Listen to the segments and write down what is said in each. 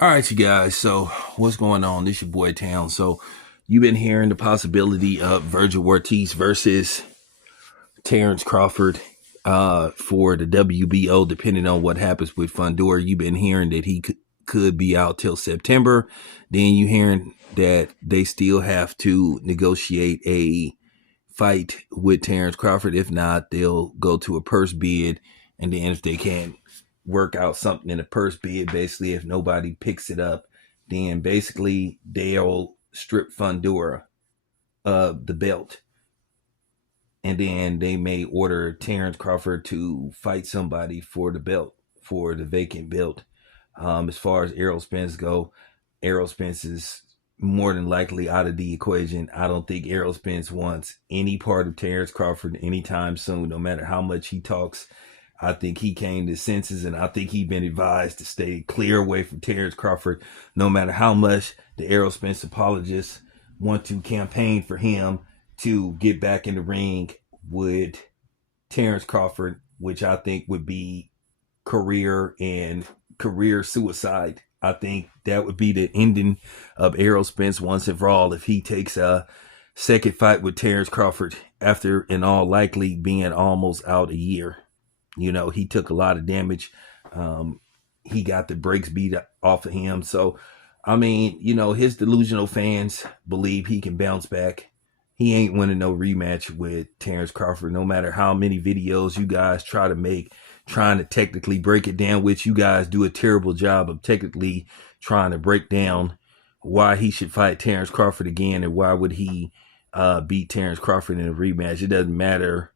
All right, you guys. So, what's going on? This your boy Town. So, you've been hearing the possibility of Vergil Ortiz versus Terence Crawford for the WBO, depending on what happens with Fundora. You've been hearing that he could be out till September. Then you hearing that they still have to negotiate a fight with Terence Crawford. If not, they'll go to a purse bid, and then if they can't work out something in a purse bid, basically, if nobody picks it up, then basically they'll strip Fundora of the belt, and then they may order Terence Crawford to fight somebody for the belt, for the vacant belt. As far as Errol Spence go, Errol Spence is more than likely out of the equation. I don't think Errol Spence wants any part of Terence Crawford anytime soon, no matter how much he talks. I think he came to senses, and I think he's been advised to stay clear away from Terence Crawford, no matter how much the Errol Spence apologists want to campaign for him to get back in the ring with Terence Crawford, which I think would be career suicide. I think that would be the ending of Errol Spence once and for all if he takes a second fight with Terence Crawford after, in all likely, being almost out a year. You know, he took a lot of damage. He got the brakes beat off of him. So, I mean, you know, his delusional fans believe he can bounce back. He ain't winning no rematch with Terence Crawford, no matter how many videos you guys try to make, trying to technically break it down, which you guys do a terrible job of technically trying to break down why he should fight Terence Crawford again and why would he beat Terence Crawford in a rematch. It doesn't matter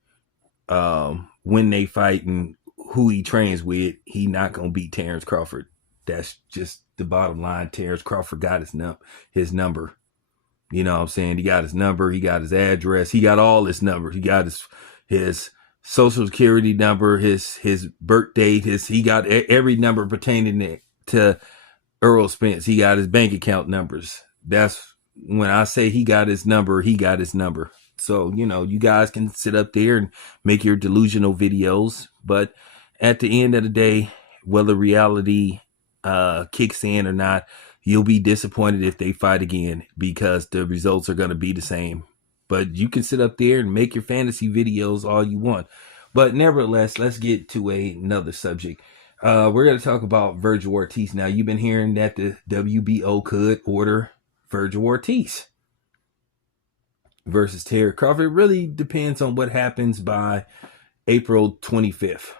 when they fight and who he trains with, he not going to beat Terence Crawford. That's just the bottom line. Terence Crawford got his number. You know what I'm saying? He got his number. He got his address. He got all his numbers. He got his social security number, his birth date. He got every number pertaining to Errol Spence. He got his bank account numbers. That's when I say he got his number, he got his number. So, you know, you guys can sit up there and make your delusional videos. But at the end of the day, whether reality kicks in or not, you'll be disappointed if they fight again because the results are going to be the same. But you can sit up there and make your fantasy videos all you want. But nevertheless, let's get to another subject. We're going to talk about Vergil Ortiz. Now, you've been hearing that the WBO could order Vergil Ortiz versus Terence Crawford. It really depends on what happens by April 25th.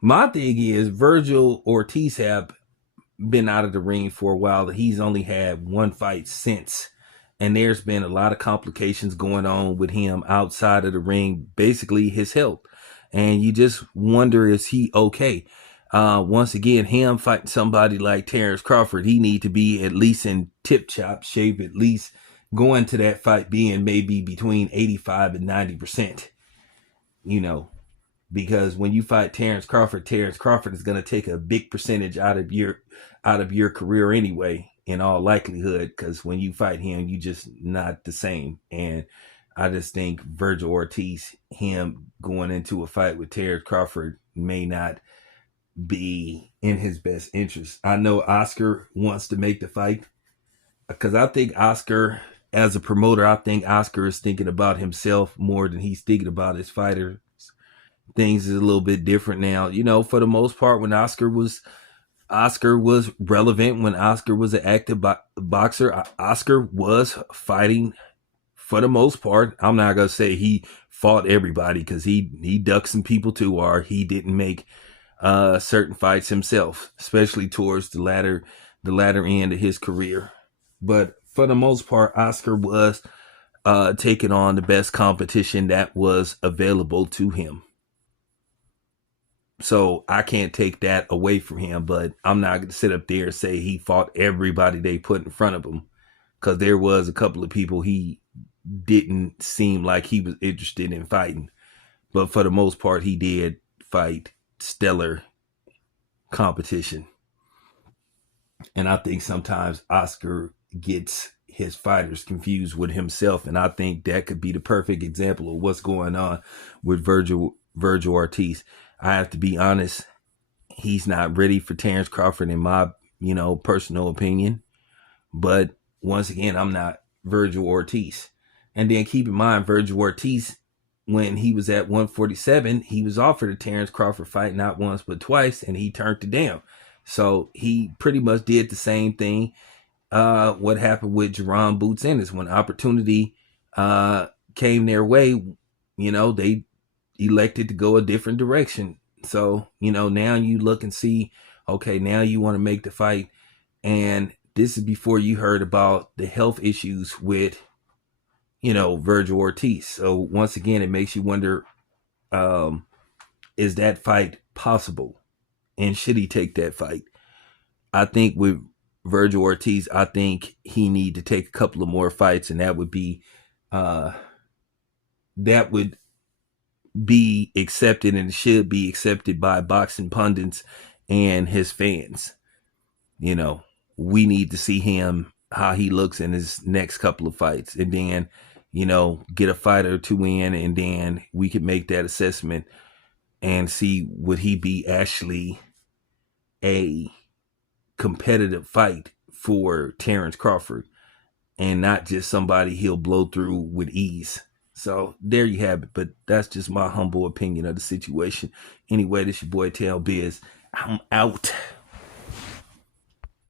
My thing is, Vergil Ortiz have been out of the ring for a while. He's only had one fight since, and there's been a lot of complications going on with him outside of the ring, basically his health, and you just wonder, is he okay? Once again, him fighting somebody like Terence Crawford, he need to be at least in tip-top shape, at least going to that fight being maybe between 85 and 90%, you know, because when you fight Terence Crawford is going to take a big percentage out of your career anyway, in all likelihood, because when you fight him, you just not the same. And I just think Vergil Ortiz, him going into a fight with Terence Crawford may not be in his best interest. I know Oscar wants to make the fight because I think Oscar, as a promoter, I think Oscar is thinking about himself more than he's thinking about his fighter. Things is a little bit different now. You know, for the most part, when Oscar was relevant, when Oscar was an active boxer, Oscar was fighting for the most part. I'm not going to say he fought everybody because he ducked some people too, or he didn't make certain fights himself, especially towards the latter end of his career. But for the most part, Oscar was taking on the best competition that was available to him. So I can't take that away from him, but I'm not going to sit up there and say he fought everybody they put in front of him, because there was a couple of people he didn't seem like he was interested in fighting. But for the most part, he did fight stellar competition. And I think sometimes Oscar gets his fighters confused with himself, and I think that could be the perfect example of what's going on with Vergil Ortiz. I have to be honest, he's not ready for Terence Crawford in my personal opinion. But once again, I'm not Vergil Ortiz. And then keep in mind, Vergil Ortiz, when he was at 147, he was offered a Terence Crawford fight not once but twice, and he turned it down. So he pretty much did the same thing. What happened with Jerron Boots Ennis when opportunity came their way, they elected to go a different direction. So, now you look and see, okay, now you want to make the fight. And this is before you heard about the health issues with, Vergil Ortiz. So once again, it makes you wonder, is that fight possible? And should he take that fight? I think with Vergil Ortiz, I think he need to take a couple of more fights, and that would be accepted, and should be accepted by boxing pundits and his fans. We need to see him, how he looks in his next couple of fights, and then get a fight or two in, and then we can make that assessment and see, would he be actually a competitive fight for Terence Crawford and not just somebody he'll blow through with ease. So there you have it. But that's just my humble opinion of the situation. Anyway, this your boy Tail Biz. I'm out.